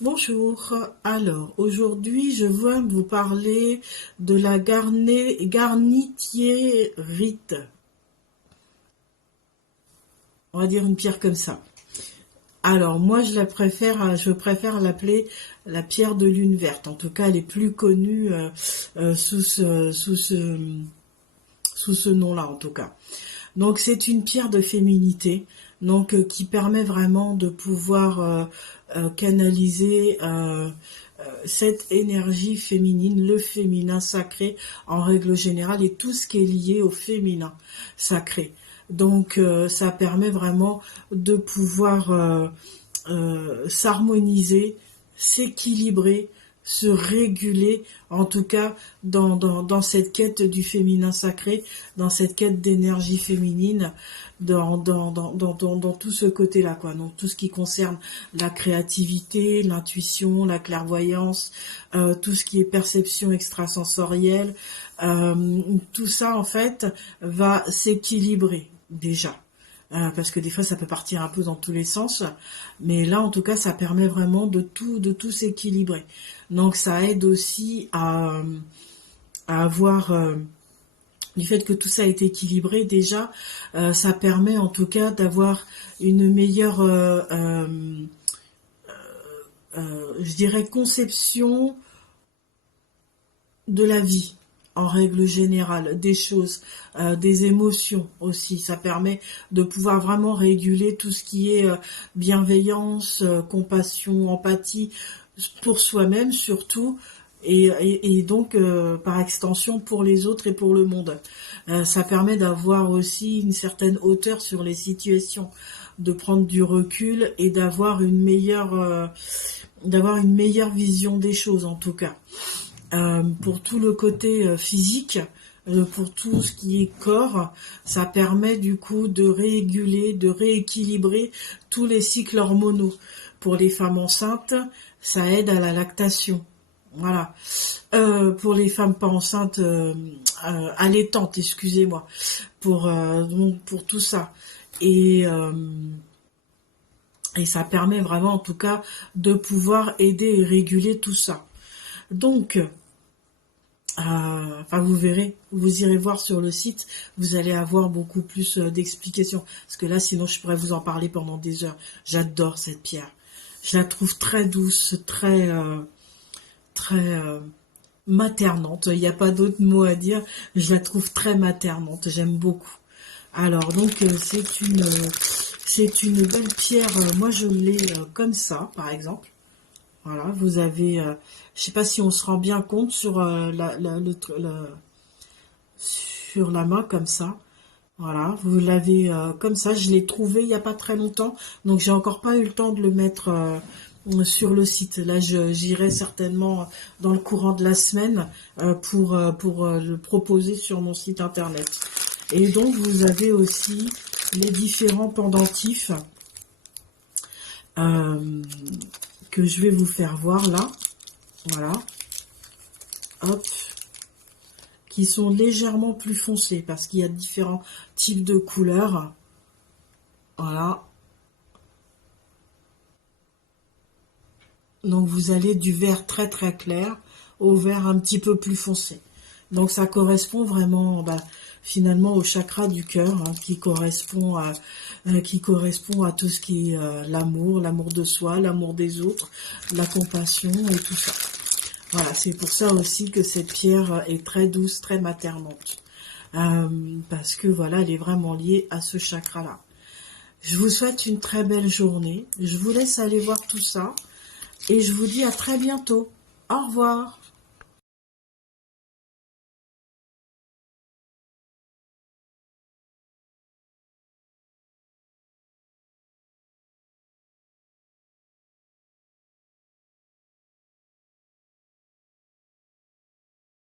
Bonjour, alors aujourd'hui je veux vous parler de la garnitierite, on va dire une pierre comme ça. Alors moi je préfère l'appeler la pierre de lune verte, en tout cas elle est plus connue sous ce nom-là en tout cas. Donc c'est une pierre de féminité, donc qui permet vraiment de pouvoir canaliser cette énergie féminine, le féminin sacré en règle générale et tout ce qui est lié au féminin sacré. Donc ça permet vraiment de pouvoir s'harmoniser, s'équilibrer, se réguler, en tout cas dans cette quête du féminin sacré, dans cette quête d'énergie féminine, dans tout ce côté-là, quoi. Donc tout ce qui concerne la créativité, l'intuition, la clairvoyance, tout ce qui est perception extrasensorielle, tout ça en fait va s'équilibrer déjà. Parce que des fois ça peut partir un peu dans tous les sens, mais là en tout cas ça permet vraiment de tout s'équilibrer. Donc ça aide aussi à avoir du fait que tout ça est équilibré déjà, ça permet en tout cas d'avoir une meilleure, je dirais, conception de la vie en règle générale, des choses, des émotions aussi. Ça permet de pouvoir vraiment réguler tout ce qui est bienveillance, compassion, empathie pour soi-même surtout, et donc par extension pour les autres et pour le monde. Ça permet d'avoir aussi une certaine hauteur sur les situations, de prendre du recul et d'avoir une meilleure vision des choses en tout cas. Pour tout le côté physique, pour tout ce qui est corps, ça permet du coup de réguler, de rééquilibrer tous les cycles hormonaux. Pour les femmes enceintes, ça aide à la lactation. Voilà. Pour les femmes pas enceintes, allaitantes, excusez-moi, donc pour tout ça. Et ça permet vraiment, en tout cas, de pouvoir aider et réguler tout ça. Donc, enfin vous verrez, vous irez voir sur le site, vous allez avoir beaucoup plus d'explications. Parce que là, sinon, je pourrais vous en parler pendant des heures. J'adore cette pierre. Je la trouve très douce, très maternante. Il n'y a pas d'autre mot à dire. Je la trouve très maternante. J'aime beaucoup. Alors, donc, c'est une belle pierre. Moi, je l'ai comme ça, par exemple. Voilà, vous avez, je sais pas si on se rend bien compte sur sur la main comme ça. Voilà, vous l'avez comme ça. Je l'ai trouvé il y a pas très longtemps, donc j'ai encore pas eu le temps de le mettre sur le site. Là, j'irai certainement dans le courant de la semaine pour le proposer sur mon site internet. Et donc vous avez aussi les différents pendentifs. Que je vais vous faire voir là, voilà, hop, qui sont légèrement plus foncés parce qu'il y a différents types de couleurs, voilà. Donc vous allez du vert très très clair au vert un petit peu plus foncé. Donc ça correspond vraiment, finalement au chakra du cœur, hein, qui correspond à tout ce qui est l'amour de soi, l'amour des autres, la compassion et tout ça. Voilà, c'est pour ça aussi que cette pierre est très douce, très maternante. Parce que voilà, elle est vraiment liée à ce chakra-là. Je vous souhaite une très belle journée. Je vous laisse aller voir tout ça. Et je vous dis à très bientôt. Au revoir.